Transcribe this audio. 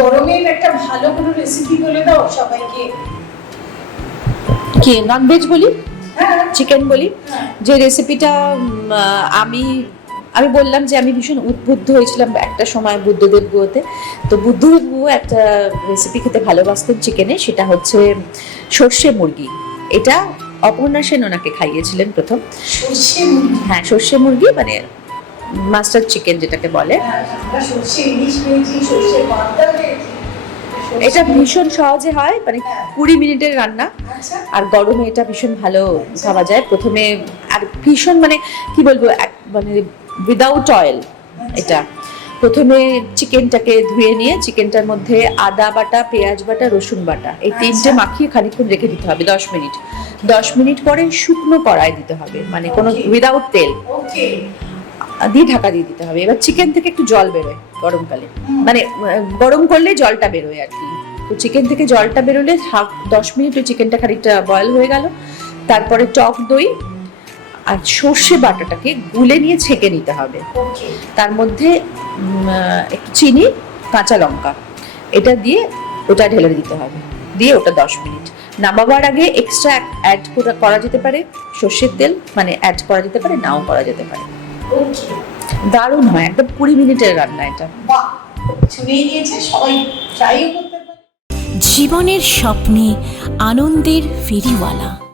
গরমের একটা ভালো কোনো রেসিপি বলে দাও সবাইকে। কি ননভেজ বলি? হ্যাঁ। চিকেন বলি? হ্যাঁ। যে রেসিপিটা আমি আমি বললাম যে আমি ভীষণ উদ্বুদ্ধ হয়েছিলাম একটা সময় বুদ্ধদেব গুয়োতে তো বুদ্ধদেব গুয়ো একটা রেসিপি খেতে ভালোবাসতেন চিকেনে সেটা হচ্ছে সর্ষে মুরগি। এটা অপর্ণা সেন ওনাকে খাইয়েছিলেন প্রথম। হ্যাঁ সর্ষে মুরগি মানে মাস্টার চিকেন যেটাকে বলে। এটা ভীষণ সহজে হয় মানে। কুড়ি মিনিটের রান্না। আর গরমে এটা ভীষণ ভালো খাওয়া যায়। প্রথমে আর ভীষণ মানে কি বলব মানে উইদাউট অয়েল এটা। প্রথমে চিকেনটাকে ধুয়ে নিয়ে চিকেনটার মধ্যে আদা বাটা পেঁয়াজ বাটা রসুন বাটা এই তিনটে আচ্ছা। মাখিয়ে খানিকক্ষণ রেখে দিতে হবে দশ মিনিট। দশ মিনিট পরে শুকনো কড়াই দিতে হবে মানে কোনো উইদাউট তেল। দিয়ে ঢাকা দিয়ে দিতে হবে। এবার চিকেন থেকে একটু জল বেরোয় গরমকালে। মানে গরম করলে জলটা বেরোয় আর কি। তো চিকেন থেকে জলটা বেরোলে হাফ, দশ মিনিট ওই চিকেনটা খানিকটা বয়েল হয়ে গেল। তারপরে টক দই আর সর্ষে বাটাটাকে গুলে নিয়ে ছেঁকে নিতে হবে। তার মধ্যে একটু চিনি, কাঁচা লঙ্কা। এটা দিয়ে ওটা ঢেলে দিতে হবে। দিয়ে ওটা দশ মিনিট। নামাবার আগে এক্সট্রা অ্যাড করা যেতে পারে সর্ষের তেল। মানে অ্যাড করা যেতে পারে, নাও করা যেতে পারে। দারুণ হয় একদম কুড়ি মিনিটের রান্না এটা। জীবনের স্বপ্নে আনন্দের ফেরিওয়ালা।